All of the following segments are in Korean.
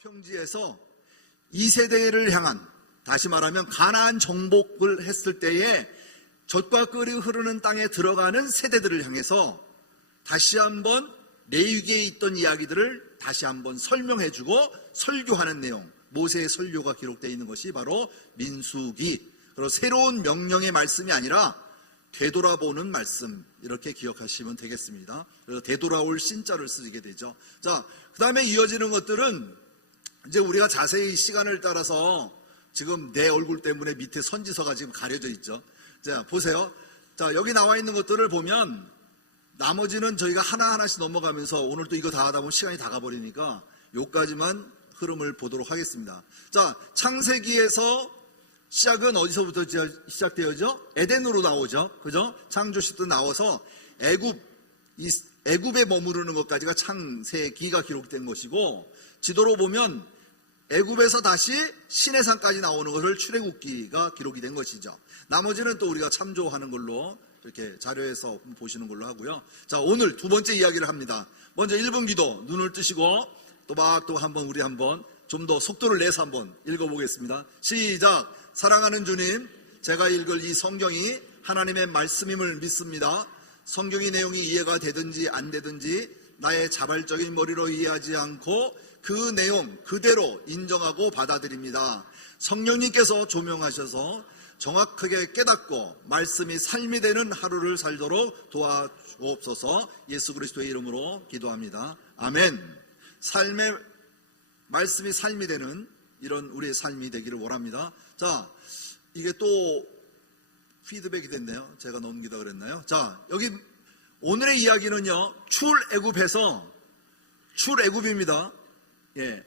평지에서 2세대를 향한, 다시 말하면 가나안 정복을 했을 때에 젖과 꿀이 흐르는 땅에 들어가는 세대들을 향해서 다시 한번 레위기에 있던 이야기들을 다시 한번 설명해주고 설교하는 내용, 모세의 설교가 기록되어 있는 것이 바로 민수기, 그리고 새로운 명령의 말씀이 아니라 되돌아보는 말씀, 이렇게 기억하시면 되겠습니다. 그래서 되돌아올 신자를 쓰게 되죠. 자, 그 다음에 이어지는 것들은 이제 우리가 자세히 시간을 따라서, 지금 내 얼굴 때문에 밑에 선지서가 지금 가려져 있죠. 자, 보세요. 자, 여기 나와 있는 것들을 보면 나머지는 저희가 하나하나씩 넘어가면서, 오늘 또 이거 다 하다 보면 시간이 다 가버리니까 요까지만 흐름을 보도록 하겠습니다. 자, 창세기에서 시작은 어디서부터 시작되어죠? 에덴으로 나오죠. 그죠? 창조시도 나와서 애굽에 머무르는 것까지가 창세기가 기록된 것이고, 지도로 보면 애굽에서 다시 시내산까지 나오는 것을 출애굽기가 기록이 된 것이죠. 나머지는 또 우리가 참조하는 걸로 이렇게 자료에서 보시는 걸로 하고요. 자, 오늘 두 번째 이야기를 합니다. 먼저 1분 기도, 눈을 뜨시고 또박또박 한번 우리 한번 좀 더 속도를 내서 한번 읽어보겠습니다. 시작. 사랑하는 주님, 제가 읽을 이 성경이 하나님의 말씀임을 믿습니다. 성경의 내용이 이해가 되든지 안 되든지 나의 자발적인 머리로 이해하지 않고 그 내용 그대로 인정하고 받아들입니다. 성령님께서 조명하셔서 정확하게 깨닫고 말씀이 삶이 되는 하루를 살도록 도와주옵소서. 예수 그리스도의 이름으로 기도합니다. 아멘. 말씀이 삶이 되는 이런 우리의 삶이 되기를 원합니다. 자, 이게 또 피드백이 됐네요. 제가 넘기다 그랬나요? 자, 여기 오늘의 이야기는요, 출애굽입니다. 예,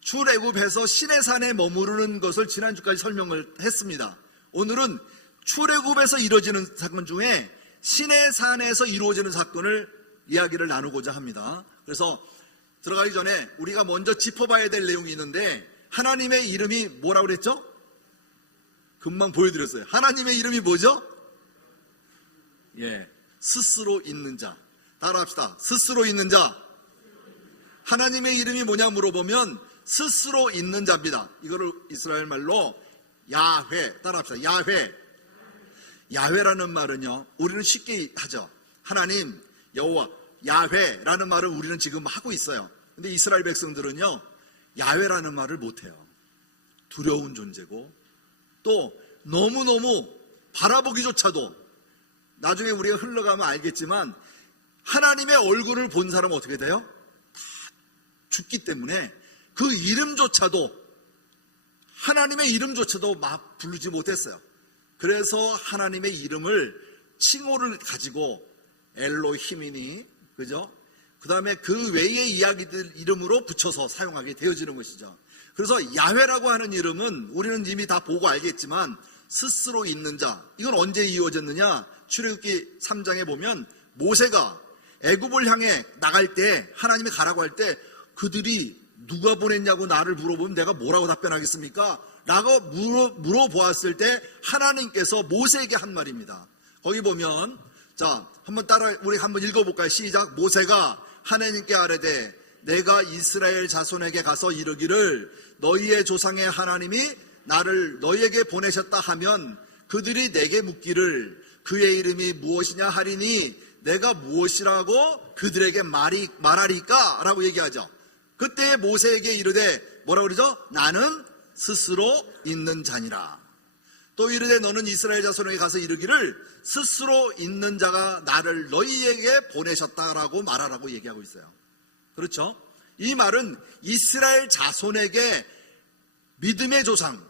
출애굽해서 시내산에 머무르는 것을 지난주까지 설명을 했습니다. 오늘은 출애굽에서 이루어지는 사건 중에 시내산에서 이루어지는 사건을 이야기를 나누고자 합니다. 그래서 들어가기 전에 우리가 먼저 짚어봐야 될 내용이 있는데, 하나님의 이름이 뭐라고 그랬죠? 금방 보여드렸어요. 하나님의 이름이 뭐죠? 예, 스스로 있는 자. 따라합시다. 스스로 있는 자. 하나님의 이름이 뭐냐 물어보면 스스로 있는 자입니다. 이거를 이스라엘 말로 야훼, 따라합시다. 야훼. 야훼라는 말은요, 우리는 쉽게 하죠. 하나님, 여호와, 야훼라는 말을 우리는 지금 하고 있어요. 근데 이스라엘 백성들은요, 야훼라는 말을 못해요. 두려운 존재고, 또 너무너무 바라보기조차도, 나중에 우리가 흘러가면 알겠지만 하나님의 얼굴을 본 사람은 어떻게 돼요? 다 죽기 때문에 그 이름조차도, 하나님의 이름조차도 막 부르지 못했어요. 그래서 하나님의 이름을, 칭호를 가지고 엘로힘이니, 그죠? 그 다음에 그 외의 이야기들 이름으로 붙여서 사용하게 되어지는 것이죠. 그래서 야훼라고 하는 이름은 우리는 이미 다 보고 알겠지만 스스로 있는 자, 이건 언제 이루어졌느냐? 출애굽기 3장에 보면 모세가 애굽을 향해 나갈 때, 하나님이 가라고 할 때 그들이 누가 보냈냐고 나를 물어보면 내가 뭐라고 답변하겠습니까? 라고 물어보았을 때 하나님께서 모세에게 한 말입니다. 거기 보면, 자, 우리 한번 읽어볼까요? 시작. 모세가 하나님께 아뢰되 내가 이스라엘 자손에게 가서 이르기를 너희의 조상의 하나님이 나를 너희에게 보내셨다 하면 그들이 내게 묻기를 그의 이름이 무엇이냐 하리니 내가 무엇이라고 그들에게 말하리까? 라고 얘기하죠. 그때 모세에게 이르되 뭐라고 그러죠? 나는 스스로 있는 자니라. 또 이르되 너는 이스라엘 자손에게 가서 이르기를 스스로 있는 자가 나를 너희에게 보내셨다라고 말하라고 얘기하고 있어요. 그렇죠? 이 말은 이스라엘 자손에게 믿음의 조상,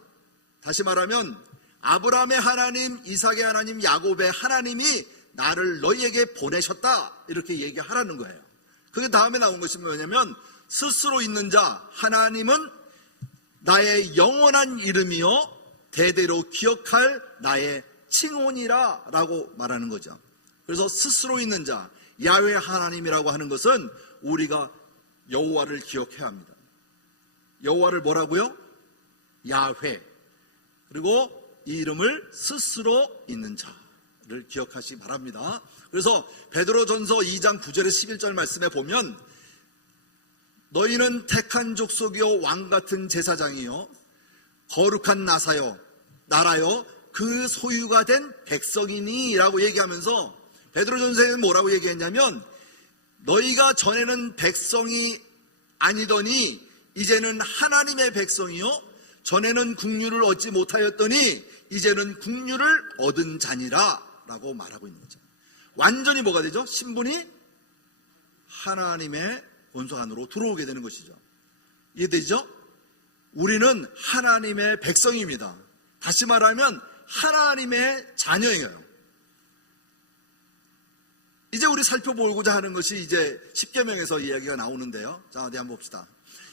다시 말하면 아브라함의 하나님, 이삭의 하나님, 야곱의 하나님이 나를 너희에게 보내셨다, 이렇게 얘기하라는 거예요. 그게 다음에 나온 것이 뭐냐면 스스로 있는 자, 하나님은 나의 영원한 이름이요 대대로 기억할 나의 칭혼이라 라고 말하는 거죠. 그래서 스스로 있는 자, 야훼 하나님이라고 하는 것은 우리가 여호와를 기억해야 합니다. 여호와를 뭐라고요? 야훼. 그리고 이 이름을 스스로 있는 자를 기억하시기 바랍니다. 그래서 베드로전서 2장 9절에 11절 말씀에 보면 너희는 택한 족속이요 왕 같은 제사장이요 거룩한 나라요 그 소유가 된 백성이니 라고 얘기하면서 베드로 전서에는 뭐라고 얘기했냐면 너희가 전에는 백성이 아니더니 이제는 하나님의 백성이요 전에는 국류를 얻지 못하였더니 이제는 국류를 얻은 자니라 라고 말하고 있는 거죠. 완전히 뭐가 되죠? 신분이 하나님의 권속 안으로 들어오게 되는 것이죠. 이해되죠? 우리는 하나님의 백성입니다. 다시 말하면 하나님의 자녀예요. 이제 우리 살펴보고자 하는 것이 이제 십계명에서 이야기가 나오는데요. 자, 어디 한번 봅시다.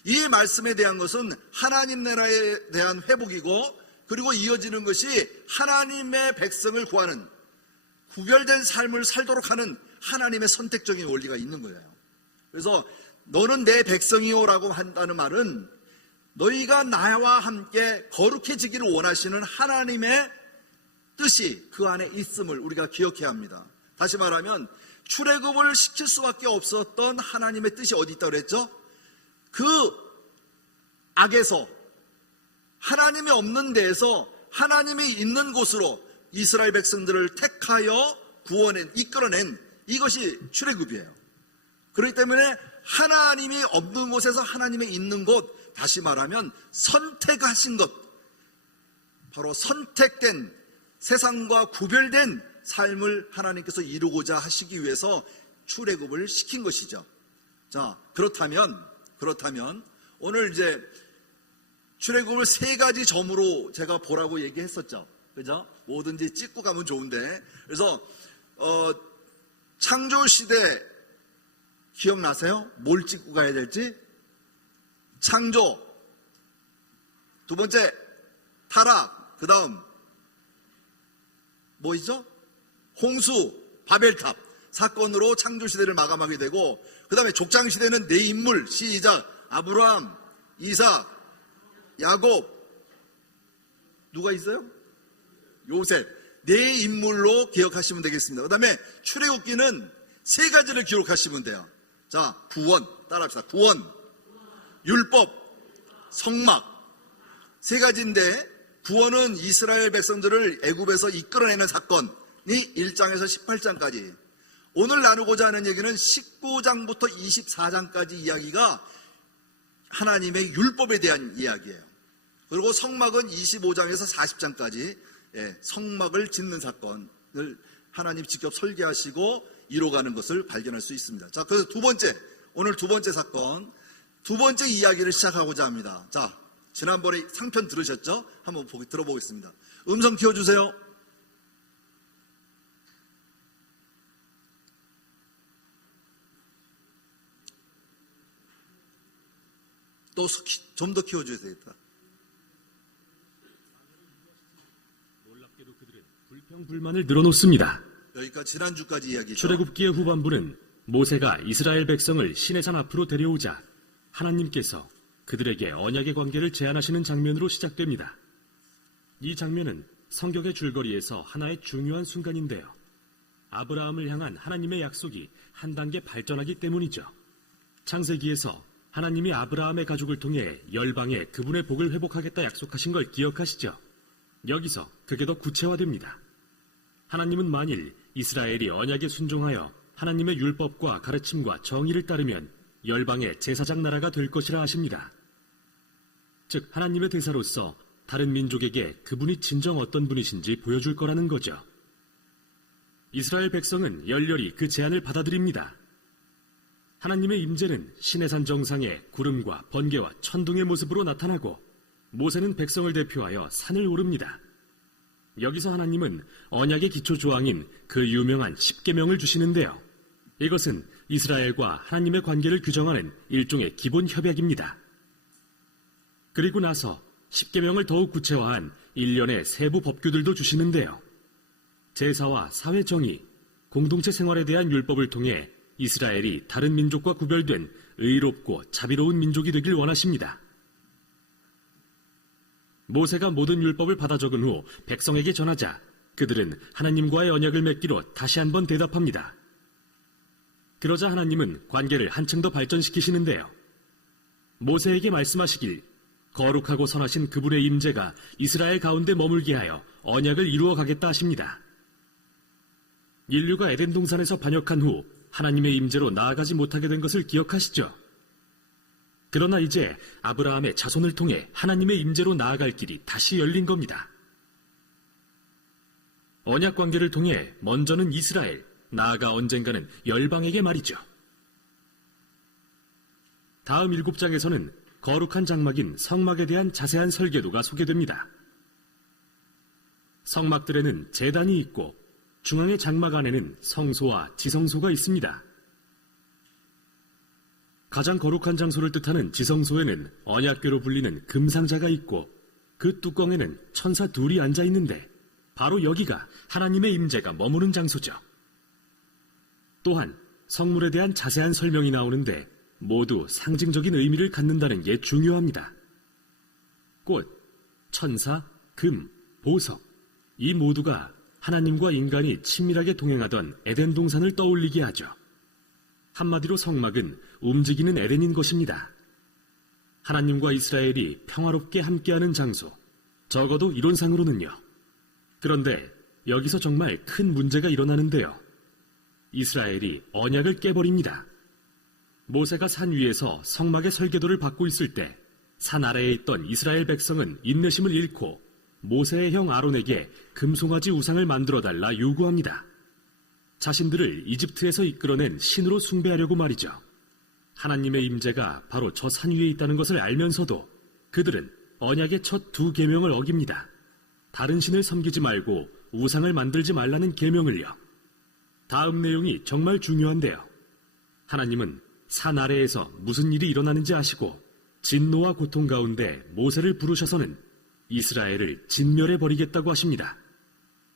이 말씀에 대한 것은 하나님 나라에 대한 회복이고 그리고 이어지는 것이 하나님의 백성을 구하는 구별된 삶을 살도록 하는 하나님의 선택적인 원리가 있는 거예요. 그래서 너는 내 백성이요 라고 한다는 말은 너희가 나와 함께 거룩해지기를 원하시는 하나님의 뜻이 그 안에 있음을 우리가 기억해야 합니다. 다시 말하면 출애굽을 시킬 수밖에 없었던 하나님의 뜻이 어디 있다고 그랬죠? 그 악에서 하나님이 없는 데에서 하나님이 있는 곳으로 이스라엘 백성들을 택하여 구원해 이끌어낸 이것이 출애굽이에요. 그렇기 때문에 하나님이 없는 곳에서 하나님이 있는 곳, 다시 말하면 선택하신 것, 바로 선택된 세상과 구별된 삶을 하나님께서 이루고자 하시기 위해서 출애굽을 시킨 것이죠. 자, 그렇다면 오늘 이제 출애굽을 세 가지 점으로 제가 보라고 얘기했었죠. 그죠? 뭐든지 찍고 가면 좋은데. 그래서 창조 시대 기억나세요? 뭘 찍고 가야 될지? 창조, 두 번째 타락, 그 다음 뭐이죠? 홍수, 바벨탑 사건으로 창조시대를 마감하게 되고 그 다음에 족장시대는 네 인물, 시작, 아브라함, 이삭, 야곱, 누가 있어요? 요셉, 네 인물로 기억하시면 되겠습니다. 그 다음에 출애굽기는 세 가지를 기록하시면 돼요. 자, 구원, 따라합시다. 구원, 율법, 성막, 세 가지인데 구원은 이스라엘 백성들을 애굽에서 이끌어내는 사건이 1장에서 18장까지, 오늘 나누고자 하는 얘기는 19장부터 24장까지 이야기가 하나님의 율법에 대한 이야기예요. 그리고 성막은 25장에서 40장까지 성막을 짓는 사건을 하나님 직접 설계하시고 이뤄가는 것을 발견할 수 있습니다. 자, 그래서 오늘 두 번째 사건, 두 번째 이야기를 시작하고자 합니다. 자, 지난번에 상편 들으셨죠? 한번 들어보겠습니다. 음성 키워주세요. 또 좀 더 키워줘야 되겠다. 놀랍게도 그들은 불평불만을 늘어놓습니다. 여기까지 지난주까지 이야기죠. 출애굽기의 후반부는 모세가 이스라엘 백성을 시내산 앞으로 데려오자 하나님께서 그들에게 언약의 관계를 제안하시는 장면으로 시작됩니다. 이 장면은 성경의 줄거리에서 하나의 중요한 순간인데요. 아브라함을 향한 하나님의 약속이 한 단계 발전하기 때문이죠. 창세기에서 하나님이 아브라함의 가족을 통해 열방에 그분의 복을 회복하겠다 약속하신 걸 기억하시죠? 여기서 그게 더 구체화됩니다. 하나님은 만일 이스라엘이 언약에 순종하여 하나님의 율법과 가르침과 정의를 따르면 열방의 제사장 나라가 될 것이라 하십니다. 즉 하나님의 대사로서 다른 민족에게 그분이 진정 어떤 분이신지 보여줄 거라는 거죠. 이스라엘 백성은 열렬히 그 제안을 받아들입니다. 하나님의 임재는 시내산 정상에 구름과 번개와 천둥의 모습으로 나타나고 모세는 백성을 대표하여 산을 오릅니다. 여기서 하나님은 언약의 기초 조항인 그 유명한 십계명을 주시는데요. 이것은 이스라엘과 하나님의 관계를 규정하는 일종의 기본 협약입니다. 그리고 나서 십계명을 더욱 구체화한 일련의 세부 법규들도 주시는데요. 제사와 사회 정의, 공동체 생활에 대한 율법을 통해 이스라엘이 다른 민족과 구별된 의롭고 자비로운 민족이 되길 원하십니다. 모세가 모든 율법을 받아 적은 후 백성에게 전하자 그들은 하나님과의 언약을 맺기로 다시 한번 대답합니다. 그러자 하나님은 관계를 한층 더 발전시키시는데요. 모세에게 말씀하시길 거룩하고 선하신 그분의 임재가 이스라엘 가운데 머물게 하여 언약을 이루어 가겠다 하십니다. 인류가 에덴 동산에서 반역한 후 하나님의 임재로 나아가지 못하게 된 것을 기억하시죠? 그러나 이제 아브라함의 자손을 통해 하나님의 임재로 나아갈 길이 다시 열린 겁니다. 언약 관계를 통해 먼저는 이스라엘, 나아가 언젠가는 열방에게 말이죠. 다음 7장에서는 거룩한 장막인 성막에 대한 자세한 설계도가 소개됩니다. 성막들에는 제단이 있고 중앙의 장막 안에는 성소와 지성소가 있습니다. 가장 거룩한 장소를 뜻하는 지성소에는 언약궤로 불리는 금상자가 있고 그 뚜껑에는 천사 둘이 앉아 있는데 바로 여기가 하나님의 임재가 머무는 장소죠. 또한 성물에 대한 자세한 설명이 나오는데 모두 상징적인 의미를 갖는다는 게 중요합니다. 꽃, 천사, 금, 보석 이 모두가 하나님과 인간이 친밀하게 동행하던 에덴 동산을 떠올리게 하죠. 한마디로 성막은 움직이는 에덴인 것입니다. 하나님과 이스라엘이 평화롭게 함께하는 장소, 적어도 이론상으로는요. 그런데 여기서 정말 큰 문제가 일어나는데요. 이스라엘이 언약을 깨버립니다. 모세가 산 위에서 성막의 설계도를 받고 있을 때 산 아래에 있던 이스라엘 백성은 인내심을 잃고 모세의 형 아론에게 금송아지 우상을 만들어달라 요구합니다. 자신들을 이집트에서 이끌어낸 신으로 숭배하려고 말이죠. 하나님의 임재가 바로 저 산 위에 있다는 것을 알면서도 그들은 언약의 첫 2계명을 어깁니다. 다른 신을 섬기지 말고 우상을 만들지 말라는 계명을요. 다음 내용이 정말 중요한데요. 하나님은 산 아래에서 무슨 일이 일어나는지 아시고 진노와 고통 가운데 모세를 부르셔서는 이스라엘을 진멸해버리겠다고 하십니다.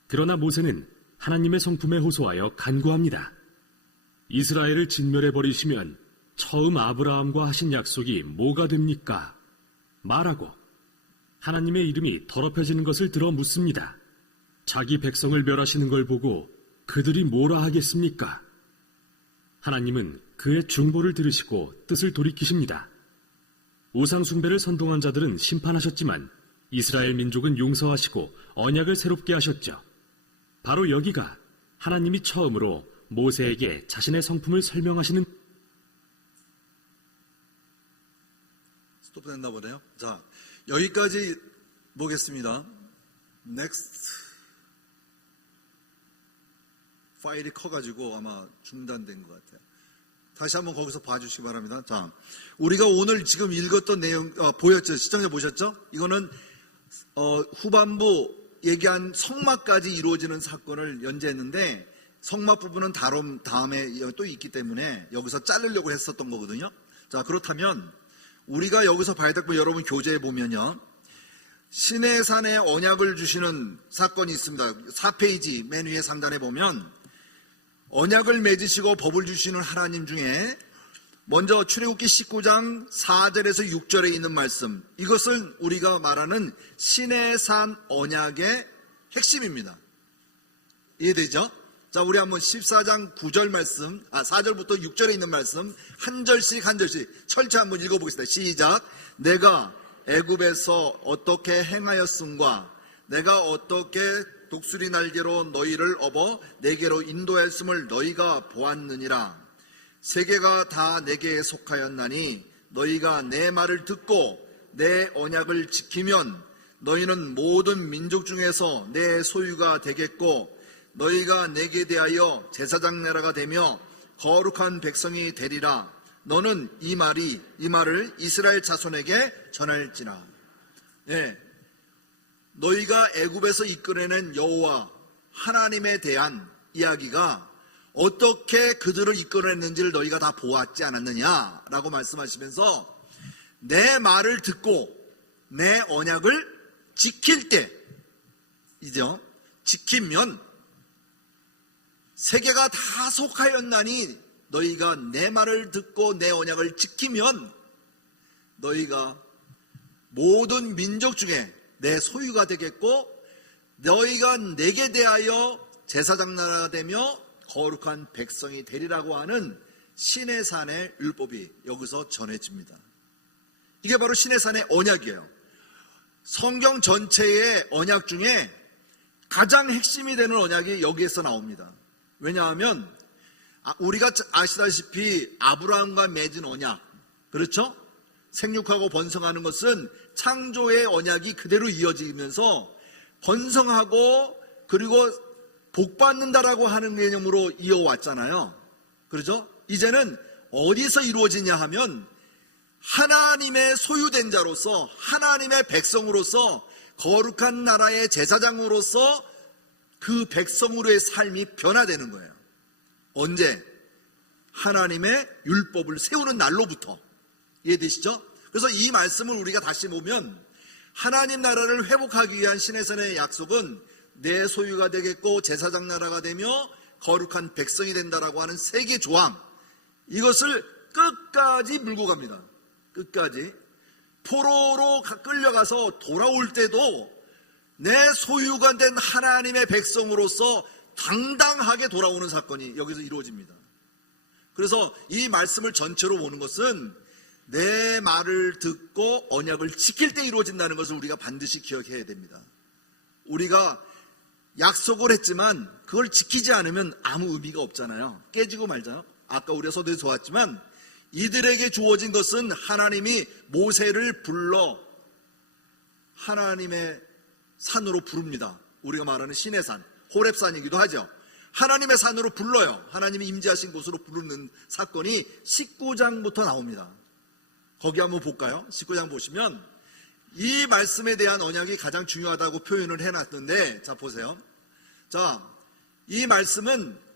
그러나 모세는 하나님의 성품에 호소하여 간구합니다. 이스라엘을 진멸해버리시면 처음 아브라함과 하신 약속이 뭐가 됩니까? 말하고 하나님의 이름이 더럽혀지는 것을 들어 묻습니다. 자기 백성을 멸하시는 걸 보고 그들이 뭐라 하겠습니까? 하나님은 그의 중보를 들으시고 뜻을 돌이키십니다. 우상 숭배를 선동한 자들은 심판하셨지만 이스라엘 민족은 용서하시고 언약을 새롭게 하셨죠. 바로 여기가 하나님이 처음으로 모세에게 자신의 성품을 설명하시는 스톱 됐나 보네요. 자, 여기까지 보겠습니다. 넥스트. 파일이 커가지고 아마 중단된 것 같아요. 다시 한번 거기서 봐주시기 바랍니다. 자, 우리가 오늘 지금 읽었던 내용 보였죠? 시청자 보셨죠? 이거는 후반부 얘기한 성막까지 이루어지는 사건을 연재했는데 성막 부분은 다음에 또 있기 때문에 여기서 자르려고 했었던 거거든요. 자, 그렇다면 우리가 여기서 봐야 될 거 여러분 교재에 보면요. 시내산에 언약을 주시는 사건이 있습니다. 4페이지 맨 위에 상단에 보면 언약을 맺으시고 법을 주시는 하나님 중에 먼저 출애굽기 19장 4절에서 6절에 있는 말씀, 이것은 우리가 말하는 시내산 언약의 핵심입니다. 이해되죠? 자, 우리 한번 14장 9절 말씀, 4절부터 6절에 있는 말씀 한 절씩 철저히 한번 읽어보겠습니다. 시작. 내가 애굽에서 어떻게 행하였음과 내가 어떻게 독수리 날개로 너희를 업어 내게로 인도하였음을 너희가 보았느니라. 세계가 다 내게 속하였나니 너희가 내 말을 듣고 내 언약을 지키면 너희는 모든 민족 중에서 내 소유가 되겠고 너희가 내게 대하여 제사장 나라가 되며 거룩한 백성이 되리라. 너는 이 말을 이스라엘 자손에게 전할지라. 네. 너희가 애굽에서 이끌어낸 여호와 하나님에 대한 이야기가 어떻게 그들을 이끌어냈는지를 너희가 다 보았지 않았느냐라고 말씀하시면서 내 말을 듣고 내 언약을 지킬 때, 이죠? 지키면 세계가 다 속하였나니 너희가 내 말을 듣고 내 언약을 지키면 너희가 모든 민족 중에 내 소유가 되겠고 너희가 내게 대하여 제사장 나라가 되며 거룩한 백성이 되리라고 하는 시내산의 율법이 여기서 전해집니다. 이게 바로 시내산의 언약이에요. 성경 전체의 언약 중에 가장 핵심이 되는 언약이 여기에서 나옵니다. 왜냐하면 우리가 아시다시피 아브라함과 맺은 언약, 그렇죠? 생육하고 번성하는 것은 창조의 언약이 그대로 이어지면서 번성하고 그리고 복받는다라고 하는 개념으로 이어왔잖아요. 그렇죠? 이제는 어디서 이루어지냐 하면 하나님의 소유된 자로서, 하나님의 백성으로서, 거룩한 나라의 제사장으로서 그 백성으로의 삶이 변화되는 거예요. 언제? 하나님의 율법을 세우는 날로부터. 이해되시죠? 그래서 이 말씀을 우리가 다시 보면 하나님 나라를 회복하기 위한 시내산의 약속은 내 소유가 되겠고 제사장 나라가 되며 거룩한 백성이 된다라고 하는 세 개 조항, 이것을 끝까지 물고 갑니다. 끝까지. 포로로 끌려가서 돌아올 때도 내 소유가 된 하나님의 백성으로서 당당하게 돌아오는 사건이 여기서 이루어집니다. 그래서 이 말씀을 전체로 보는 것은 내 말을 듣고 언약을 지킬 때 이루어진다는 것을 우리가 반드시 기억해야 됩니다. 우리가 약속을 했지만 그걸 지키지 않으면 아무 의미가 없잖아요. 깨지고 말잖아요. 아까 우리가 서두에서 보았지만 이들에게 주어진 것은 하나님이 모세를 불러 하나님의 산으로 부릅니다. 우리가 말하는 시내산, 호렙산이기도 하죠. 하나님의 산으로 불러요. 하나님이 임재하신 곳으로 부르는 사건이 19장부터 나옵니다. 거기 한번 볼까요? 19장 보시면 이 말씀에 대한 언약이 가장 중요하다고 표현을 해놨는데, 자 보세요. 자, 이 말씀은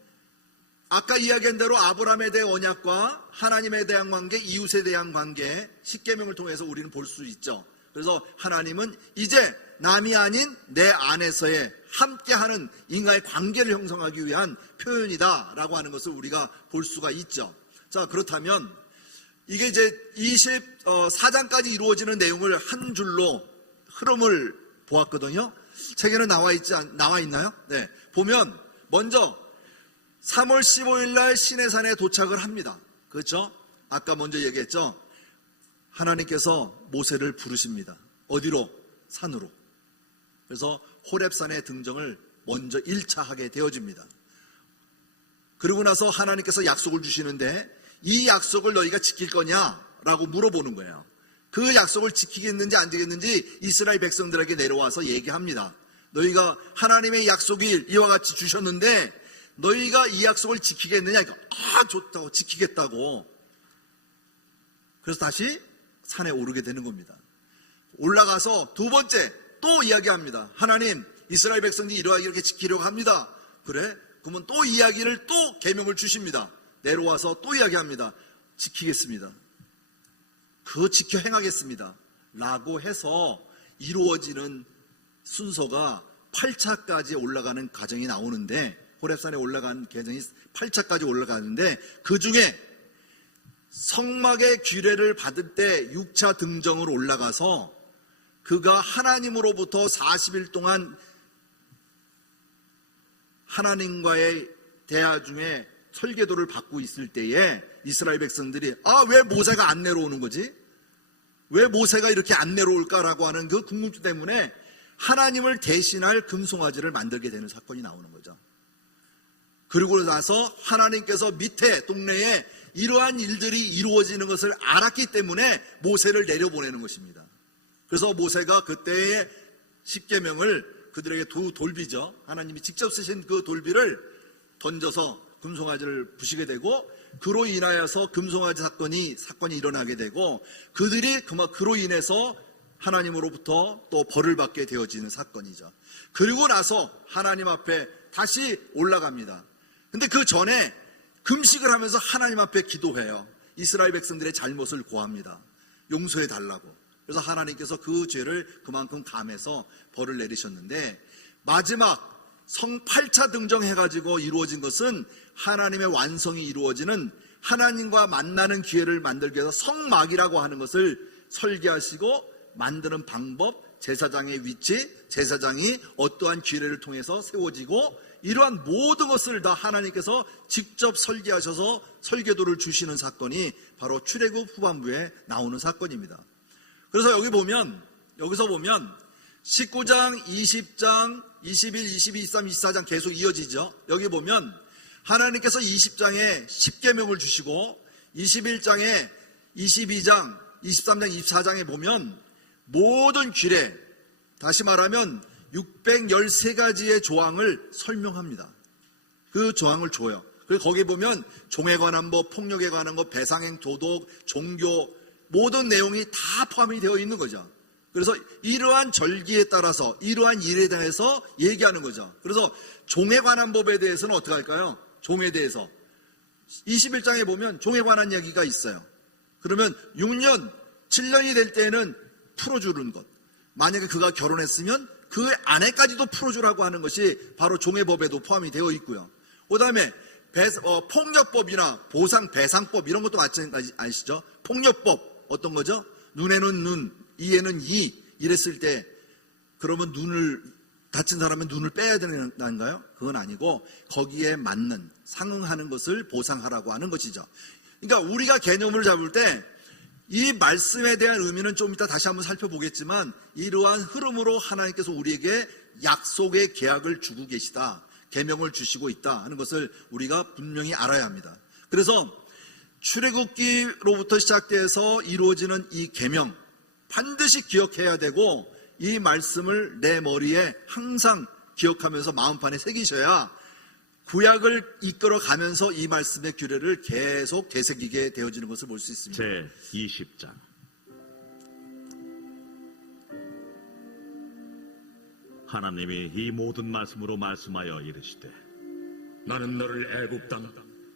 아까 이야기한 대로 아브라함에 대한 언약과 하나님에 대한 관계, 이웃에 대한 관계, 십계명을 통해서 우리는 볼 수 있죠. 그래서 하나님은 이제 남이 아닌 내 안에서의 함께하는 인간의 관계를 형성하기 위한 표현이다라고 하는 것을 우리가 볼 수가 있죠. 자, 그렇다면 이게 이제 24장까지 이루어지는 내용을 한 줄로 흐름을 보았거든요. 책에는 나와 있나요? 네. 보면 먼저 3월 15일 날 시내산에 도착을 합니다. 그렇죠? 아까 먼저 얘기했죠. 하나님께서 모세를 부르십니다. 어디로? 산으로. 그래서 호렙산의 등정을 먼저 1차 하게 되어집니다. 그러고 나서 하나님께서 약속을 주시는데 이 약속을 너희가 지킬 거냐라고 물어보는 거예요. 그 약속을 지키겠는지 안 지키겠는지 이스라엘 백성들에게 내려와서 얘기합니다. 너희가 하나님의 약속을 이와 같이 주셨는데 너희가 이 약속을 지키겠느냐? 좋다고, 지키겠다고. 그래서 다시 산에 오르게 되는 겁니다. 올라가서 두 번째 또 이야기합니다. 하나님, 이스라엘 백성들이 이렇게 지키려고 합니다. 그래? 그러면 또 이야기를 또 계명을 주십니다. 내려와서 또 이야기합니다. 지키겠습니다. 그거 지켜 행하겠습니다. 라고 해서 이루어지는 순서가 8차까지 올라가는 과정이 나오는데, 호렙산에 올라간 계정이 8차까지 올라가는데, 그 중에 성막의 규례를 받을 때 6차 등정으로 올라가서 그가 하나님으로부터 40일 동안 하나님과의 대화 중에 설계도를 받고 있을 때에 이스라엘 백성들이 왜 모세가 안 내려오는 거지? 왜 모세가 이렇게 안 내려올까라고 하는 그 궁금증 때문에 하나님을 대신할 금송아지를 만들게 되는 사건이 나오는 거죠. 그리고 나서 하나님께서 밑에 동네에 이러한 일들이 이루어지는 것을 알았기 때문에 모세를 내려보내는 것입니다. 그래서 모세가 그때의 십계명을 그들에게 두 돌비죠. 하나님이 직접 쓰신 그 돌비를 던져서 금송아지를 부시게 되고, 그로 인하여서 금송아지 사건이 일어나게 되고, 그들이 그로 인해서 하나님으로부터 또 벌을 받게 되어지는 사건이죠. 그리고 나서 하나님 앞에 다시 올라갑니다. 근데 그 전에 금식을 하면서 하나님 앞에 기도해요. 이스라엘 백성들의 잘못을 고합니다. 용서해 달라고. 그래서 하나님께서 그 죄를 그만큼 감해서 벌을 내리셨는데, 마지막 성 8차 등정해가지고 이루어진 것은 하나님의 완성이 이루어지는 하나님과 만나는 기회를 만들기 위해서 성막이라고 하는 것을 설계하시고 만드는 방법, 제사장의 위치, 제사장이 어떠한 기회를 통해서 세워지고, 이러한 모든 것을 다 하나님께서 직접 설계하셔서 설계도를 주시는 사건이 바로 출애굽 후반부에 나오는 사건입니다. 그래서 여기서 보면 19장, 20장, 21, 22, 23, 24장 계속 이어지죠. 여기 보면 하나님께서 20장에 10계명을 주시고 21장에 22장, 23장, 24장에 보면 모든 규례, 다시 말하면 613가지의 조항을 설명합니다. 그 조항을 줘요. 그리고 거기 보면 종에 관한 법, 폭력에 관한 것, 배상행, 도덕, 종교 모든 내용이 다 포함이 되어 있는 거죠. 그래서 이러한 절기에 따라서 이러한 일에 대해서 얘기하는 거죠. 그래서 종에 관한 법에 대해서는 어떻게 할까요? 종에 대해서 21장에 보면 종에 관한 얘기가 있어요. 그러면 6년, 7년이 될 때에는 풀어주는 것. 만약에 그가 결혼했으면 그 아내까지도 풀어주라고 하는 것이 바로 종의 법에도 포함이 되어 있고요. 그 다음에 폭력법이나 보상, 배상법 이런 것도 마찬가지 아시죠? 폭력법 어떤 거죠? 눈에는 눈, 이에는 이 이랬을 때 그러면 다친 사람은 눈을 빼야 되는가요? 그건 아니고 거기에 맞는 상응하는 것을 보상하라고 하는 것이죠. 그러니까 우리가 개념을 잡을 때 이 말씀에 대한 의미는 좀 이따 다시 한번 살펴보겠지만 이러한 흐름으로 하나님께서 우리에게 약속의 계약을 주고 계시다. 계명을 주시고 있다 하는 것을 우리가 분명히 알아야 합니다. 그래서 출애굽기로부터 시작돼서 이루어지는 이 계명 반드시 기억해야 되고 이 말씀을 내 머리에 항상 기억하면서 마음판에 새기셔야 구약을 이끌어가면서 이 말씀의 규례를 계속 되새기게 되어지는 것을 볼 수 있습니다. 제20장 하나님이 이 모든 말씀으로 말씀하여 이르시되 나는 너를 애굽 땅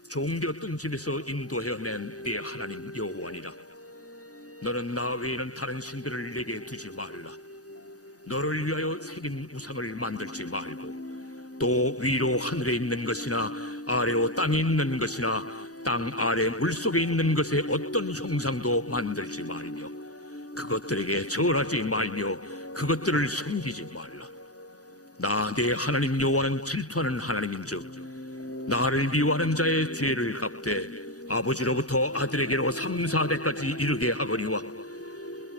종되었던 집에서 인도하여 낸 네 하나님 여호와니라. 너는 나 외에는 다른 신들을 내게 두지 말라. 너를 위하여 새긴 우상을 만들지 말고 또 위로 하늘에 있는 것이나 아래로 땅에 있는 것이나 땅 아래 물속에 있는 것에 어떤 형상도 만들지 말며 그것들에게 절하지 말며 그것들을 섬기지 말라. 나 내 하나님 여호와는 질투하는 하나님인즉 나를 미워하는 자의 죄를 갚되 아버지로부터 아들에게로 3, 4대까지 이르게 하거니와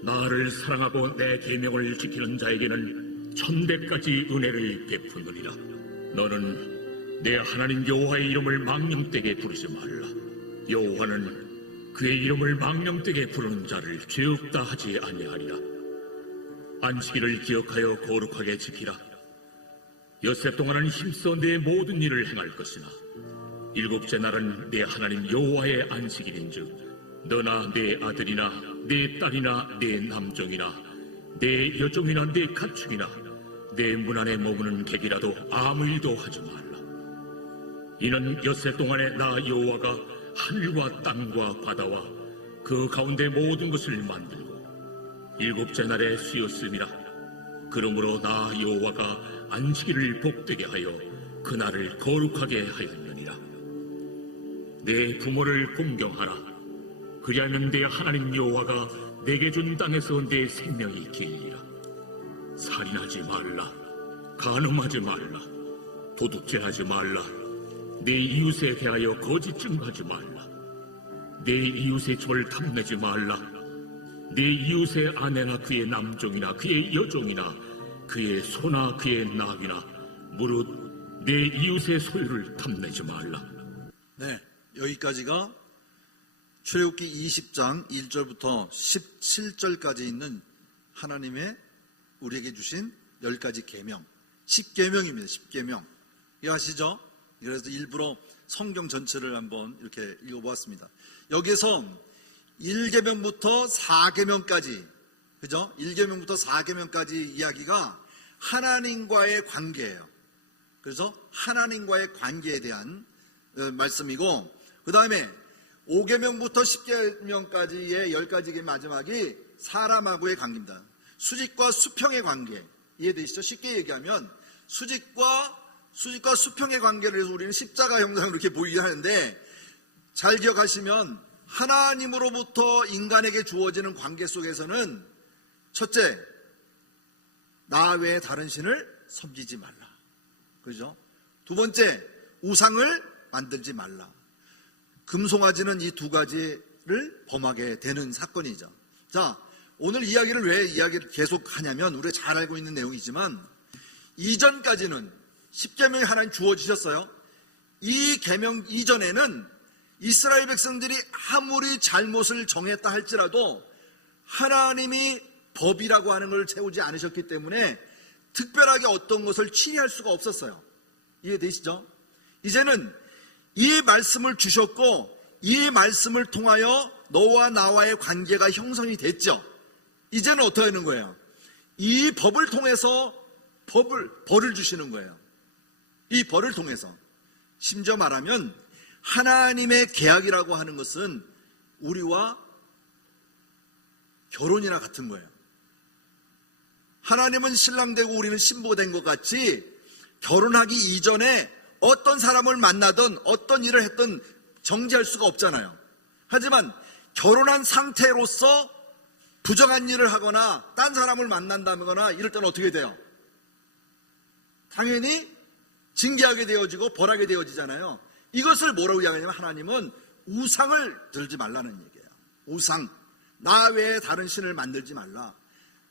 나를 사랑하고 내 계명을 지키는 자에게는 1000대까지 은혜를 베푸느니라. 너는 내 하나님 여호와의 이름을 망령되게 부르지 말라. 여호와는 그의 이름을 망령되게 부르는 자를 죄 없다 하지 아니하리라. 안식일을 기억하여 거룩하게 지키라. 엿새 동안은 힘써 내 모든 일을 행할 것이나 일곱째 날은 내 하나님 여호와의 안식일인즉 너나 내 아들이나 내 딸이나 내 남종이나 내 여종이나 내 가축이나 내 문 안에 머무는 객이라도 아무 일도 하지 말라. 이는 엿새 동안에 나 여호와가 하늘과 땅과 바다와 그 가운데 모든 것을 만들고 일곱째 날에 쉬었음이라. 그러므로 나 여호와가 안식일을 복되게 하여 그날을 거룩하게 하였느니라. 내 부모를 공경하라. 그리하면 내 하나님 여호와가 내게 준 땅에서 내 생명이 길리라. 살인하지 말라. 간음하지 말라. 도둑질하지 말라. 내 이웃에 대하여 거짓 증거하지 말라. 내 이웃의 죄를 탐내지 말라. 내 이웃의 아내나 그의 남종이나 그의 여종이나 그의 소나 그의 나귀나 무릇 내 이웃의 소유를 탐내지 말라. 네, 여기까지가 출애굽기 20장 1절부터 17절까지 있는 하나님의 우리에게 주신 10가지 계명, 10계명입니다. 10계명. 이거 아시죠? 그래서 일부러 성경 전체를 한번 이렇게 읽어보았습니다. 여기에서 1계명부터 4계명까지, 그죠? 1계명부터 4계명까지 이야기가 하나님과의 관계예요. 그래서 하나님과의 관계에 대한 말씀이고, 그 다음에 5계명부터 10계명까지의 10가지의 마지막이 사람하고의 관계입니다. 수직과 수평의 관계. 이해되시죠? 쉽게 얘기하면 수직과 수평의 관계를 해서 우리는 십자가 형상으로 이렇게 보이긴 하는데, 잘 기억하시면 하나님으로부터 인간에게 주어지는 관계 속에서는 첫째, 나 외에 다른 신을 섬기지 말라. 그죠? 두 번째, 우상을 만들지 말라. 금송아지는 이 두 가지를 범하게 되는 사건이죠. 자, 오늘 이야기를 왜 이야기를 계속 하냐면 우리가 잘 알고 있는 내용이지만 이전까지는 십계명이 하나님 주어지셨어요. 이 계명 이전에는 이스라엘 백성들이 아무리 잘못을 정했다 할지라도 하나님이 법이라고 하는 걸 세우지 않으셨기 때문에 특별하게 어떤 것을 취할 수가 없었어요. 이해되시죠? 이제는 이 말씀을 주셨고 이 말씀을 통하여 너와 나와의 관계가 형성이 됐죠. 이제는 어떻게 하는 거예요? 이 법을 통해서 벌을 주시는 거예요. 이 벌을 통해서. 심지어 말하면 하나님의 계약이라고 하는 것은 우리와 결혼이나 같은 거예요. 하나님은 신랑 되고 우리는 신부가 된 것 같이 결혼하기 이전에 어떤 사람을 만나든 어떤 일을 했든 정지할 수가 없잖아요. 하지만 결혼한 상태로서 부정한 일을 하거나 딴 사람을 만난다거나 이럴 때는 어떻게 돼요? 당연히 징계하게 되어지고 벌하게 되어지잖아요. 이것을 뭐라고 이야기하냐면 하나님은 우상을 들지 말라는 얘기예요. 우상, 나 외에 다른 신을 만들지 말라.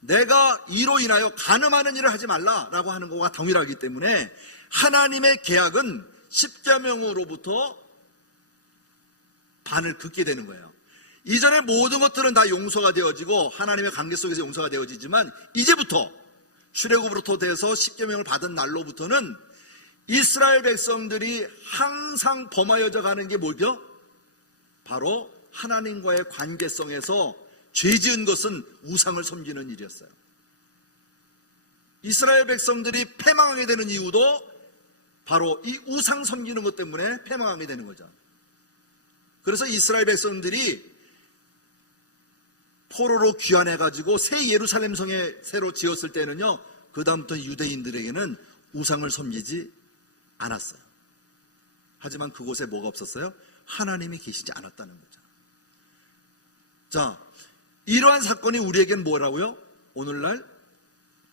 내가 이로 인하여 간음하는 일을 하지 말라라고 하는 것과 동일하기 때문에 하나님의 계약은 십계명으로부터 반을 긋게 되는 거예요. 이전에 모든 것들은 다 용서가 되어지고 하나님의 관계 속에서 용서가 되어지지만 이제부터 출애굽으로부터 돼서 십계명을 받은 날로부터는 이스라엘 백성들이 항상 범하여져 가는 게 뭐죠? 바로 하나님과의 관계성에서 죄 지은 것은 우상을 섬기는 일이었어요. 이스라엘 백성들이 패망하게 되는 이유도 바로 이 우상 섬기는 것 때문에 패망하게 되는 거죠. 그래서 이스라엘 백성들이 포로로 귀환해가지고 새 예루살렘 성에 새로 지었을 때는요, 그 다음부터 유대인들에게는 우상을 섬기지 않았어요. 하지만 그곳에 뭐가 없었어요? 하나님이 계시지 않았다는 거죠. 자, 이러한 사건이 우리에겐 뭐라고요? 오늘날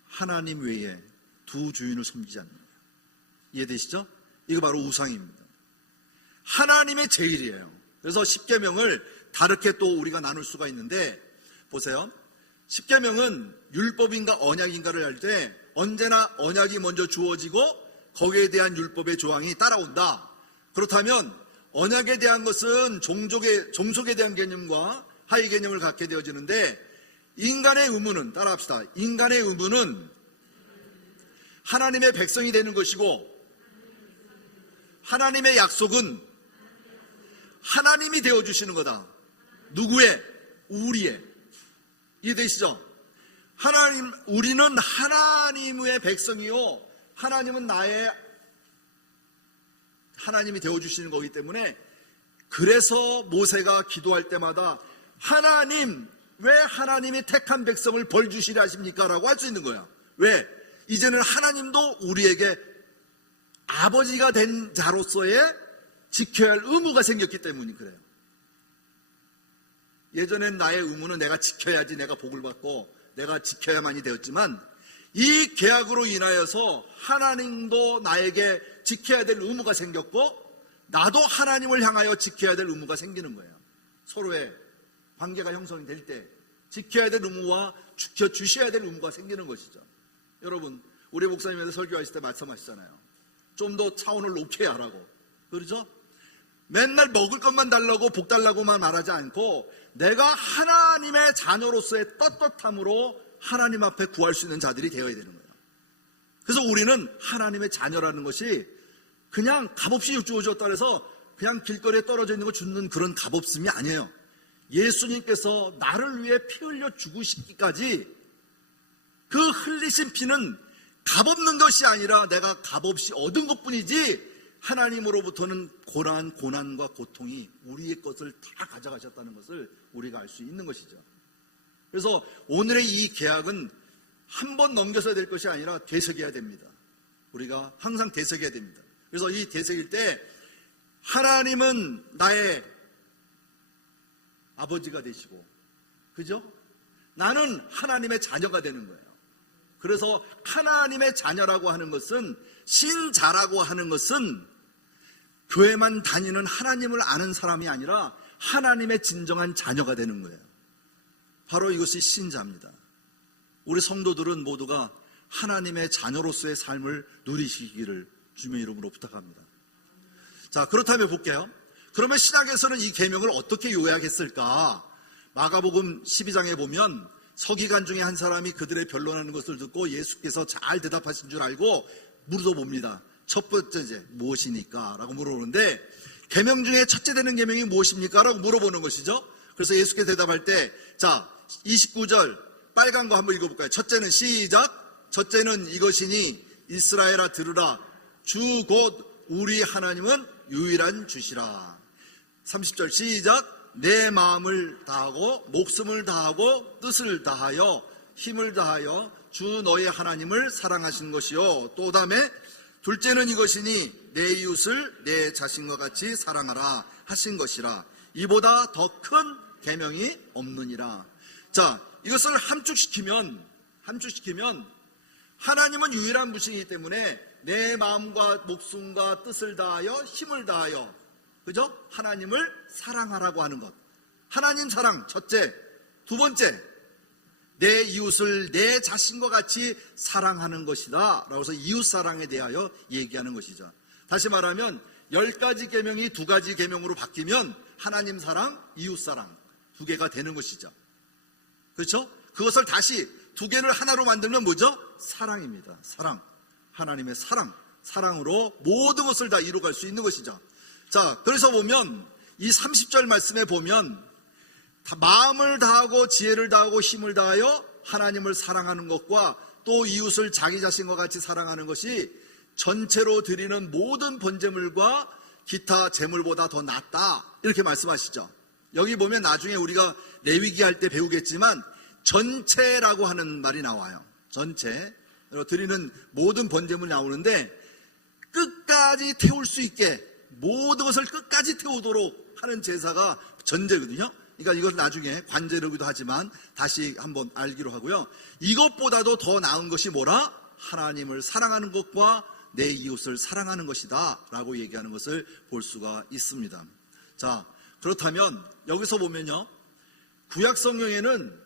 하나님 외에 두 주인을 섬기지 않는 거예요. 이해되시죠? 이거 바로 우상입니다. 하나님의 제일이에요. 그래서 십계명을 다르게 또 우리가 나눌 수가 있는데, 보세요. 십계명은 율법인가 언약인가를 할 때 언제나 언약이 먼저 주어지고 거기에 대한 율법의 조항이 따라온다. 그렇다면 언약에 대한 것은 종속에 대한 개념과 하위 개념을 갖게 되어지는데, 인간의 의무는, 따라합시다. 인간의 의무는 하나님의 백성이 되는 것이고, 하나님의 약속은 하나님이 되어주시는 거다. 누구의? 우리의. 이해되시죠? 우리는 하나님의 백성이요, 하나님은 하나님이 되어주시는 거기 때문에, 그래서 모세가 기도할 때마다 하나님, 왜 하나님이 택한 백성을 벌 주시려 하십니까? 라고 할 수 있는 거야. 왜? 이제는 하나님도 우리에게 아버지가 된 자로서의 지켜야 할 의무가 생겼기 때문이 그래요. 예전엔 나의 의무는 내가 지켜야지 내가 복을 받고 내가 지켜야만이 되었지만, 이 계약으로 인하여서 하나님도 나에게 지켜야 될 의무가 생겼고, 나도 하나님을 향하여 지켜야 될 의무가 생기는 거예요. 서로의 관계가 형성이 될 때 지켜야 될 의무와 지켜주셔야 될 의무가 생기는 것이죠. 여러분, 우리 목사님한테 설교하실 때 말씀하시잖아요. 좀 더 차원을 높게 하라고. 그렇죠? 맨날 먹을 것만 달라고 복 달라고만 말하지 않고, 내가 하나님의 자녀로서의 떳떳함으로 하나님 앞에 구할 수 있는 자들이 되어야 되는 거예요. 그래서 우리는 하나님의 자녀라는 것이 그냥 값없이 주어졌다 해서 그냥 길거리에 떨어져 있는 거 주는 그런 값없음이 아니에요. 예수님께서 나를 위해 피 흘려 죽으시기까지 그 흘리신 피는 값없는 것이 아니라 내가 값없이 얻은 것뿐이지, 하나님으로부터는 고난과 고통이 우리의 것을 다 가져가셨다는 것을 우리가 알 수 있는 것이죠. 그래서 오늘의 이 계약은 한 번 넘겨서야 될 것이 아니라 되새겨야 됩니다. 우리가 항상 되새겨야 됩니다. 그래서 이 되새길 때 하나님은 나의 아버지가 되시고, 그죠? 나는 하나님의 자녀가 되는 거예요. 그래서 하나님의 자녀라고 하는 것은, 신자라고 하는 것은 교회만 다니는 하나님을 아는 사람이 아니라 하나님의 진정한 자녀가 되는 거예요. 바로 이것이 신자입니다. 우리 성도들은 모두가 하나님의 자녀로서의 삶을 누리시기를 주님의 이름으로 부탁합니다. 자, 그렇다면 볼게요. 그러면 신약에서는 이 계명을 어떻게 요약했을까? 마가복음 12장에 보면 서기관 중에 한 사람이 그들의 변론하는 것을 듣고 예수께서 잘 대답하신 줄 알고 물어봅니다. 첫 번째 무엇이니까? 라고 물어보는데 계명 중에 첫째 되는 계명이 무엇입니까? 라고 물어보는 것이죠. 그래서 예수께서 대답할 때, 자, 29절 빨간 거 한번 읽어볼까요? 첫째는 시작. 첫째는 이것이니 이스라엘아 들으라. 주 곧 우리 하나님은 유일한 주시라. 30절 시작. 내 마음을 다하고 목숨을 다하고 뜻을 다하여 힘을 다하여 주 너의 하나님을 사랑하신 것이요. 또 다음에 둘째는 이것이니 내 이웃을 내 자신과 같이 사랑하라 하신 것이라. 이보다 더 큰 계명이 없느니라. 자, 이것을 함축시키면 하나님은 유일한 분이기 때문에 내 마음과 목숨과 뜻을 다하여 힘을 다하여, 그죠? 하나님을 사랑하라고 하는 것. 하나님 사랑 첫째. 두 번째, 내 이웃을 내 자신과 같이 사랑하는 것이다 라고 해서 이웃 사랑에 대하여 얘기하는 것이죠. 다시 말하면 10가지 계명이 2가지 계명으로 바뀌면 하나님 사랑, 이웃 사랑 두 개가 되는 것이죠. 그렇죠? 그것을 다시 두 개를 하나로 만들면 뭐죠? 사랑입니다. 사랑. 하나님의 사랑. 사랑으로 모든 것을 다 이루어갈 수 있는 것이죠. 자, 그래서 보면 이 30절 말씀에 보면 마음을 다하고 지혜를 다하고 힘을 다하여 하나님을 사랑하는 것과 또 이웃을 자기 자신과 같이 사랑하는 것이 전체로 드리는 모든 번제물과 기타 제물보다 더 낫다 이렇게 말씀하시죠. 여기 보면 나중에 우리가 레위기 할 때 배우겠지만 전체라고 하는 말이 나와요. 전체 드리는 모든 번제물이 나오는데 끝까지 태울 수 있게 모든 것을 끝까지 태우도록 하는 제사가 전제거든요. 그러니까 이걸 나중에 관제로기도 하지만 다시 한번 알기로 하고요. 이것보다도 더 나은 것이 뭐라? 하나님을 사랑하는 것과 내 이웃을 사랑하는 것이다 라고 얘기하는 것을 볼 수가 있습니다. 자, 그렇다면 여기서 보면요, 구약 성경에는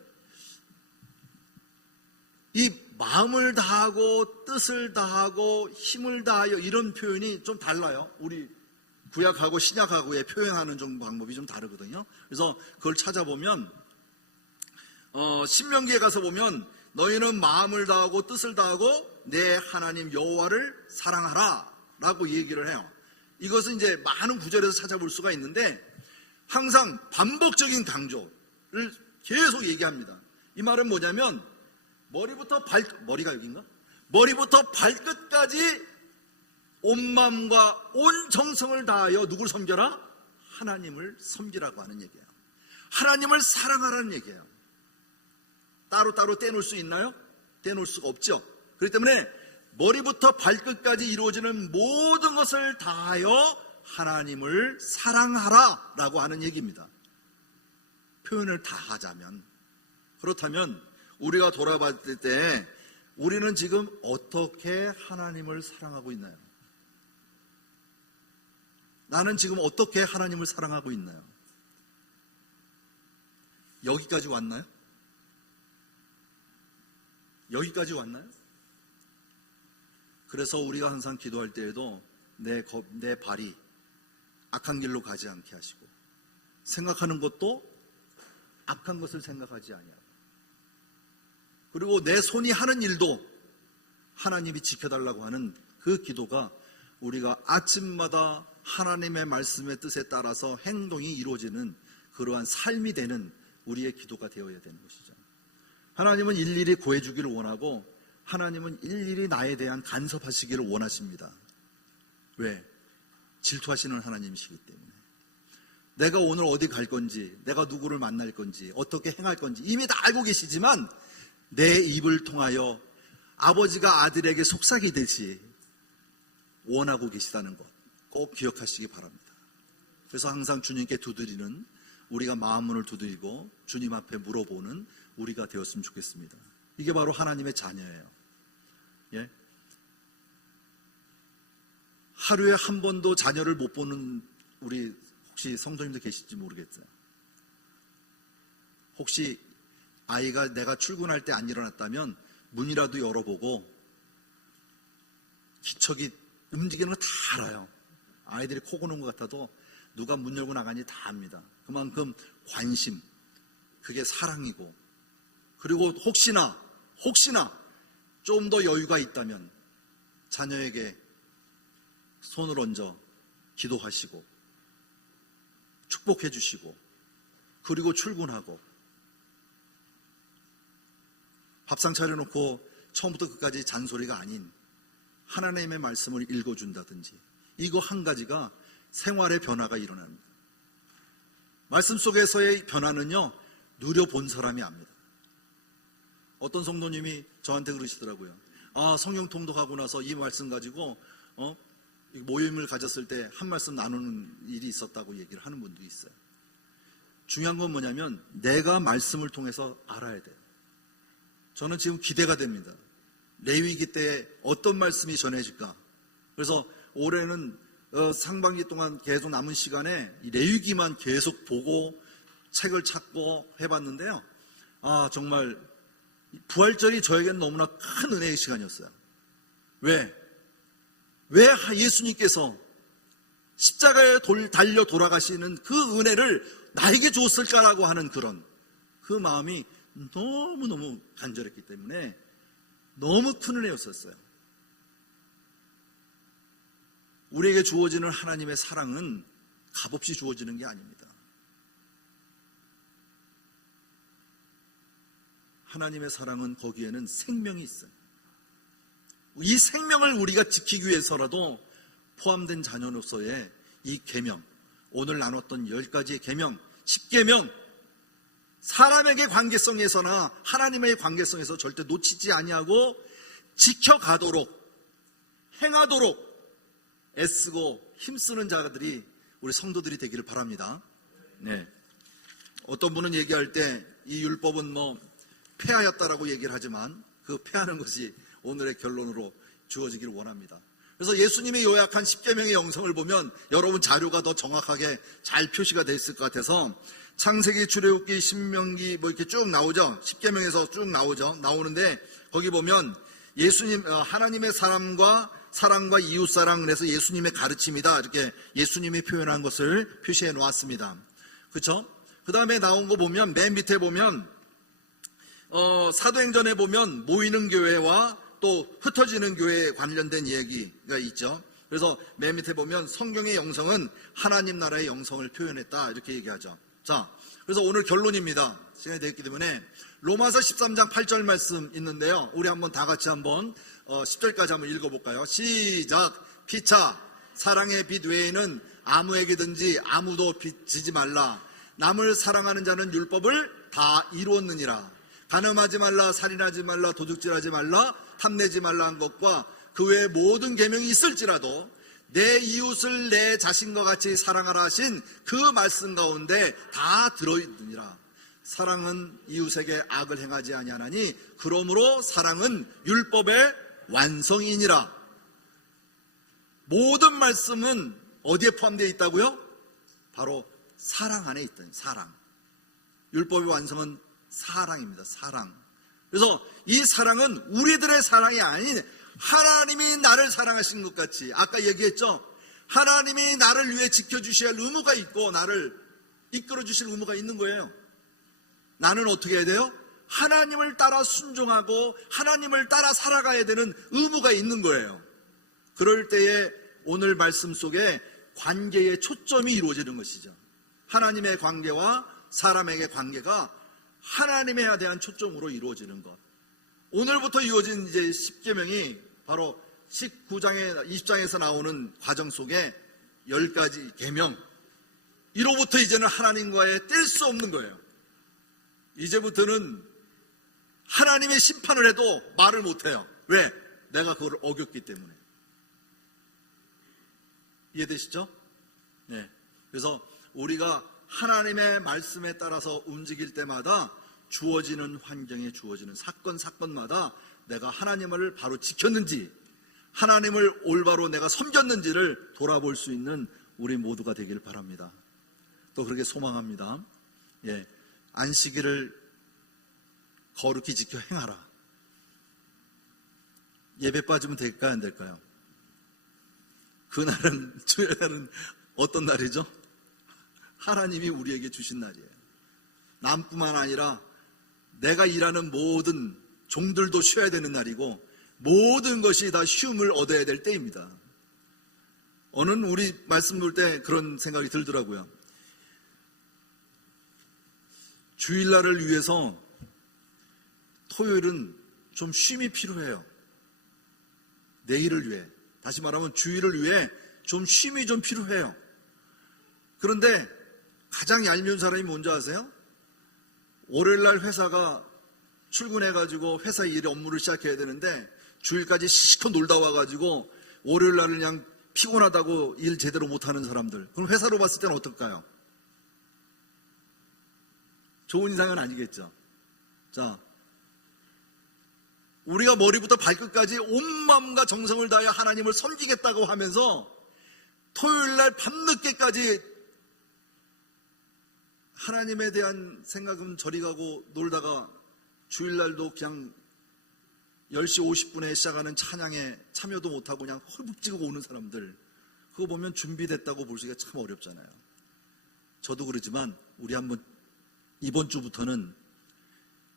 이 마음을 다하고 뜻을 다하고 힘을 다하여 이런 표현이 좀 달라요. 우리 구약하고 신약하고의 표현하는 좀 방법이 좀 다르거든요. 그래서 그걸 찾아보면 신명기에 가서 보면 너희는 마음을 다하고 뜻을 다하고 내 하나님 여호와를 사랑하라 라고 얘기를 해요. 이것은 이제 많은 구절에서 찾아볼 수가 있는데 항상 반복적인 강조를 계속 얘기합니다. 이 말은 뭐냐면 머리부터 발끝까지 온 마음과 온 정성을 다하여 누구를 섬겨라? 하나님을 섬기라고 하는 얘기예요. 하나님을 사랑하라는 얘기예요. 따로따로 떼놓을 수 있나요? 떼놓을 수가 없죠. 그렇기 때문에 머리부터 발끝까지 이루어지는 모든 것을 다하여 하나님을 사랑하라 라고 하는 얘기입니다. 표현을 다 하자면. 그렇다면 우리가 돌아봤을 때 우리는 지금 어떻게 하나님을 사랑하고 있나요? 나는 지금 어떻게 하나님을 사랑하고 있나요? 여기까지 왔나요? 여기까지 왔나요? 그래서 우리가 항상 기도할 때에도 내 발이 악한 길로 가지 않게 하시고 생각하는 것도 악한 것을 생각하지 아니하고 그리고 내 손이 하는 일도 하나님이 지켜달라고 하는 그 기도가 우리가 아침마다 하나님의 말씀의 뜻에 따라서 행동이 이루어지는 그러한 삶이 되는 우리의 기도가 되어야 되는 것이죠. 하나님은 일일이 구해주기를 원하고 하나님은 일일이 나에 대한 간섭하시기를 원하십니다. 왜? 질투하시는 하나님이시기 때문에. 내가 오늘 어디 갈 건지, 내가 누구를 만날 건지, 어떻게 행할 건지 이미 다 알고 계시지만 내 입을 통하여 아버지가 아들에게 속삭이듯이 원하고 계시다는 것 꼭 기억하시기 바랍니다. 그래서 항상 주님께 두드리는, 우리가 마음문을 두드리고 주님 앞에 물어보는 우리가 되었으면 좋겠습니다. 이게 바로 하나님의 자녀예요. 예? 하루에 한 번도 자녀를 못 보는 우리 혹시 성도님들 계실지 모르겠어요. 혹시 아이가 내가 출근할 때 안 일어났다면 문이라도 열어보고 기척이 움직이는 거 다 알아요. 아이들이 코 고는 것 같아도 누가 문 열고 나가는지 다 압니다. 그만큼 관심, 그게 사랑이고, 그리고 혹시나 좀 더 여유가 있다면 자녀에게 손을 얹어 기도하시고 축복해 주시고, 그리고 출근하고 밥상 차려놓고 처음부터 끝까지 잔소리가 아닌 하나님의 말씀을 읽어준다든지, 이거 한 가지가 생활의 변화가 일어납니다. 말씀 속에서의 변화는요, 누려본 사람이 압니다. 어떤 성도님이 저한테 그러시더라고요. 성경 통독하고 나서 이 말씀 가지고 모임을 가졌을 때 한 말씀 나누는 일이 있었다고 얘기를 하는 분도 있어요. 중요한 건 뭐냐면 내가 말씀을 통해서 알아야 돼요. 저는 지금 기대가 됩니다. 레위기 때 어떤 말씀이 전해질까. 그래서 올해는 상반기 동안 계속 남은 시간에 이 레위기만 계속 보고 책을 찾고 해봤는데요. 정말 부활절이 저에게는 너무나 큰 은혜의 시간이었어요. 왜 예수님께서 십자가에 달려 돌아가시는 그 은혜를 나에게 줬을까라고 하는 그 마음이 너무너무 간절했기 때문에 너무 큰 은혜였었어요. 우리에게 주어지는 하나님의 사랑은 값없이 주어지는 게 아닙니다. 하나님의 사랑은 거기에는 생명이 있어요. 이 생명을 우리가 지키기 위해서라도 포함된 자녀로서의 이 계명, 오늘 나눴던 10가지의 계명, 10계명, 사람에게 관계성에서나 하나님의 관계성에서 절대 놓치지 아니하고 지켜가도록, 행하도록 애쓰고 힘쓰는 자들이 우리 성도들이 되기를 바랍니다. 네. 어떤 분은 얘기할 때 이 율법은 폐하였다라고 얘기를 하지만 그 폐하는 것이 오늘의 결론으로 주어지기를 원합니다. 그래서 예수님이 요약한 10계명의 영성을 보면 여러분 자료가 더 정확하게 잘 표시가 되어 있을 것 같아서 창세기, 출애굽기, 신명기 이렇게 쭉 나오죠. 10계명에서 쭉 나오는데 거기 보면 하나님의 사랑과 이웃사랑을 해서 예수님의 가르침이다, 이렇게 예수님이 표현한 것을 표시해 놓았습니다. 그렇죠? 그 다음에 나온 거 보면 맨 밑에 보면 사도행전에 보면 모이는 교회와 또 흩어지는 교회에 관련된 얘기가 있죠. 그래서 맨 밑에 보면 성경의 영성은 하나님 나라의 영성을 표현했다, 이렇게 얘기하죠. 자, 그래서 오늘 결론입니다. 시간이 됐기 때문에 로마서 13장 8절 말씀 있는데요. 우리 한번 다 같이 한번 10절까지 한번 읽어볼까요? 시작. 피차 사랑의 빛 외에는 아무에게든지 아무도 빚지지 말라. 남을 사랑하는 자는 율법을 다 이루었느니라. 간음하지 말라, 살인하지 말라, 도둑질하지 말라, 탐내지 말라 한 것과 그 외에 모든 계명이 있을지라도 내 이웃을 내 자신과 같이 사랑하라 하신 그 말씀 가운데 다 들어있느니라. 사랑은 이웃에게 악을 행하지 아니하나니 그러므로 사랑은 율법의 완성이니라. 모든 말씀은 어디에 포함되어 있다고요? 바로 사랑 안에 있던 사랑. 율법의 완성은 사랑입니다. 사랑. 그래서 이 사랑은 우리들의 사랑이 아닌 하나님이 나를 사랑하신 것 같이, 아까 얘기했죠? 하나님이 나를 위해 지켜주셔야 할 의무가 있고 나를 이끌어 주실 의무가 있는 거예요. 나는 어떻게 해야 돼요? 하나님을 따라 순종하고 하나님을 따라 살아가야 되는 의무가 있는 거예요. 그럴 때에 오늘 말씀 속에 관계의 초점이 이루어지는 것이죠. 하나님의 관계와 사람에게 관계가 하나님에 대한 초점으로 이루어지는 것. 오늘부터 이루어진 이제 10계명이 바로 20장에서 나오는 과정 속에 10가지 계명. 이로부터 이제는 하나님과의 뗄 수 없는 거예요. 이제부터는 하나님의 심판을 해도 말을 못해요. 왜? 내가 그걸 어겼기 때문에. 이해되시죠? 네. 그래서 우리가 하나님의 말씀에 따라서 움직일 때마다 주어지는 환경에 주어지는 사건마다 내가 하나님을 바로 지켰는지, 하나님을 올바로 내가 섬겼는지를 돌아볼 수 있는 우리 모두가 되길 바랍니다. 또 그렇게 소망합니다. 예, 안식일을 거룩히 지켜 행하라. 예배 빠지면 될까요, 안 될까요? 그날은, 주일날은 어떤 날이죠? 하나님이 우리에게 주신 날이에요. 남뿐만 아니라 내가 일하는 모든 종들도 쉬어야 되는 날이고, 모든 것이 다 쉼을 얻어야 될 때입니다. 오늘 우리 말씀 볼 때 그런 생각이 들더라고요. 주일날을 위해서 토요일은 좀 쉼이 필요해요. 내일을 위해, 다시 말하면 주일을 위해 좀 쉼이 좀 필요해요. 그런데 가장 얄미운 사람이 뭔지 아세요? 월요일날 회사가 출근해가지고 회사 일 업무를 시작해야 되는데 주일까지 실컷 놀다 와가지고 월요일날은 그냥 피곤하다고 일 제대로 못하는 사람들. 그럼 회사로 봤을 때는 어떨까요? 좋은 인상은 아니겠죠. 자, 우리가 머리부터 발끝까지 온 마음과 정성을 다해 하나님을 섬기겠다고 하면서 토요일날 밤늦게까지 하나님에 대한 생각은 저리 가고 놀다가 주일날도 그냥 10시 50분에 시작하는 찬양에 참여도 못하고 그냥 헐북지고 오는 사람들, 그거 보면 준비됐다고 보시기가 참 어렵잖아요. 저도 그러지만 우리 한번 이번 주부터는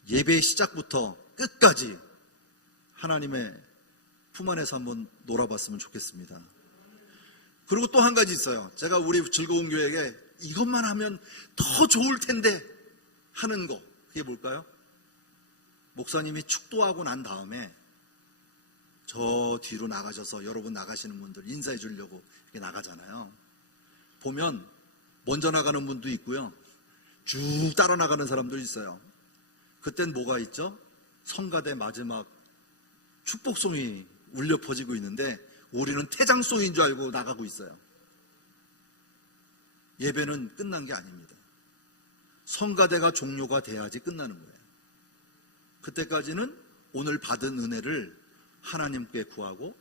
예배 시작부터 끝까지 하나님의 품 안에서 한번 놀아봤으면 좋겠습니다. 그리고 또 한 가지 있어요. 제가 우리 즐거운 교회에게 이것만 하면 더 좋을 텐데 하는 거, 그게 뭘까요? 목사님이 축도하고 난 다음에 저 뒤로 나가셔서 여러분 나가시는 분들 인사해 주려고 이렇게 나가잖아요. 보면 먼저 나가는 분도 있고요, 쭉 따라 나가는 사람도 있어요. 그땐 뭐가 있죠? 성가대 마지막 축복송이 울려 퍼지고 있는데 우리는 퇴장송인 줄 알고 나가고 있어요. 예배는 끝난 게 아닙니다. 성가대가 종료가 돼야지 끝나는 거예요. 그때까지는 오늘 받은 은혜를 하나님께 구하고,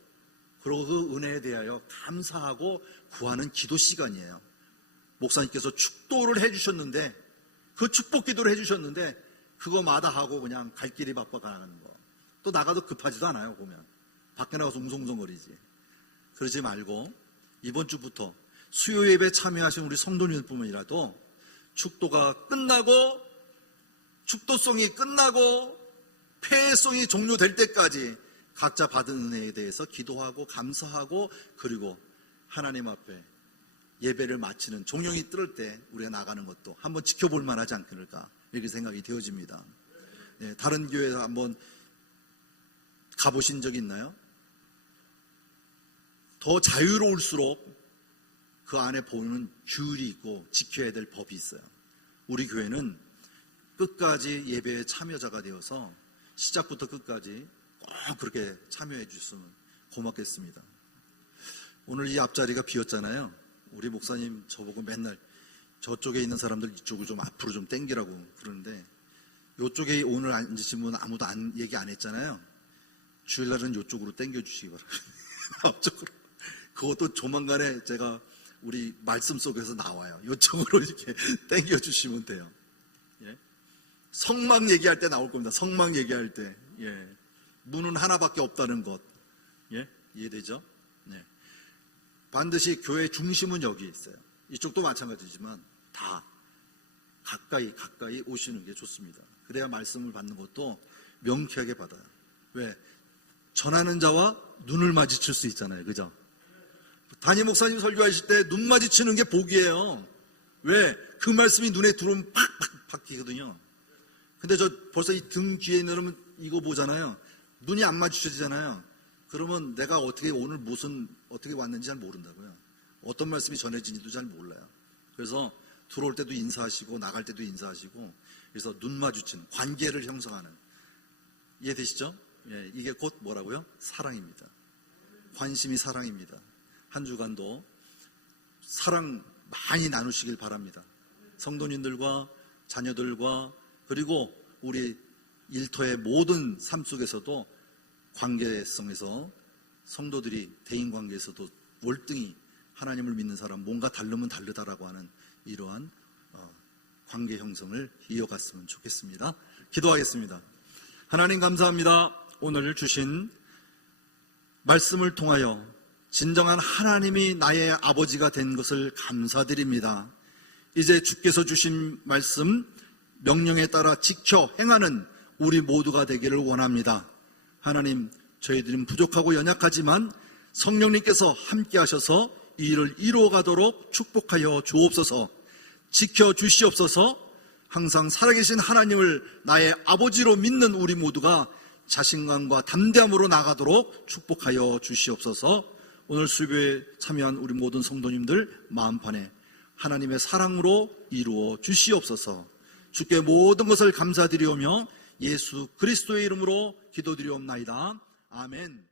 그리고 그 은혜에 대하여 감사하고 구하는 기도 시간이에요. 목사님께서 축도를 해주셨는데, 그 축복 기도를 해주셨는데 그거 마다하고 그냥 갈 길이 바빠 가는 거. 또 나가도 급하지도 않아요. 보면 밖에 나가서 웅성웅성거리지. 그러지 말고 이번 주부터 수요 예배 참여하신 우리 성도님들뿐만이라도 축도가 끝나고 축도송이 끝나고 폐송이 종료될 때까지 각자 받은 은혜에 대해서 기도하고 감사하고, 그리고 하나님 앞에 예배를 마치는 종영이 뜰 때 우리가 나가는 것도 한번 지켜볼 만하지 않을까, 이렇게 생각이 되어집니다. 예, 다른 교회에 한번 가보신 적이 있나요? 더 자유로울수록 그 안에 보는 규율이 있고 지켜야 될 법이 있어요. 우리 교회는 끝까지 예배에 참여자가 되어서 시작부터 끝까지 꼭 그렇게 참여해 주셨으면 고맙겠습니다. 오늘 이 앞자리가 비었잖아요. 우리 목사님 저보고 맨날 저쪽에 있는 사람들 이쪽을 좀 앞으로 좀 당기라고 그러는데, 이쪽에 오늘 앉으신 분 아무도 얘기 안 했잖아요. 주일날은 이쪽으로 당겨주시기 바랍니다. 앞쪽으로. 그것도 조만간에 제가 우리 말씀 속에서 나와요. 이쪽으로 이렇게 당겨주시면 돼요. 예? 성막 얘기할 때 나올 겁니다. 성막 얘기할 때. 예. 문은 하나밖에 없다는 것. 예? 이해되죠? 네. 반드시 교회 중심은 여기 있어요. 이쪽도 마찬가지지만 다 가까이 오시는 게 좋습니다. 그래야 말씀을 받는 것도 명쾌하게 받아요. 왜? 전하는 자와 눈을 마주칠 수 있잖아요. 그죠? 담임 목사님 설교하실 때 눈 마주치는 게 복이에요. 왜? 그 말씀이 눈에 들어오면 팍팍 박히거든요. 근데 저 벌써 이 등 뒤에 있는 이거 보잖아요. 눈이 안 마주쳐지잖아요. 그러면 내가 어떻게 오늘 어떻게 왔는지 잘 모른다고요. 어떤 말씀이 전해진지도 잘 몰라요. 그래서 들어올 때도 인사하시고 나갈 때도 인사하시고, 그래서 눈 마주치는 관계를 형성하는, 이해되시죠? 예, 이게 곧 뭐라고요? 사랑입니다. 관심이 사랑입니다. 한 주간도 사랑 많이 나누시길 바랍니다. 성도님들과 자녀들과, 그리고 우리 일터의 모든 삶 속에서도 관계성에서 성도들이 대인관계에서도 월등히 하나님을 믿는 사람 뭔가 다르면 다르다라고 하는 이러한 관계 형성을 이어갔으면 좋겠습니다. 기도하겠습니다. 하나님 감사합니다. 오늘 주신 말씀을 통하여 진정한 하나님이 나의 아버지가 된 것을 감사드립니다. 이제 주께서 주신 말씀 명령에 따라 지켜 행하는 우리 모두가 되기를 원합니다. 하나님, 저희들은 부족하고 연약하지만 성령님께서 함께 하셔서 이 일을 이루어가도록 축복하여 주옵소서. 지켜 주시옵소서. 항상 살아계신 하나님을 나의 아버지로 믿는 우리 모두가 자신감과 담대함으로 나가도록 축복하여 주시옵소서. 오늘 수요일에 참여한 우리 모든 성도님들 마음판에 하나님의 사랑으로 이루어 주시옵소서. 주께 모든 것을 감사드리오며 예수 그리스도의 이름으로 기도드리옵나이다. 아멘.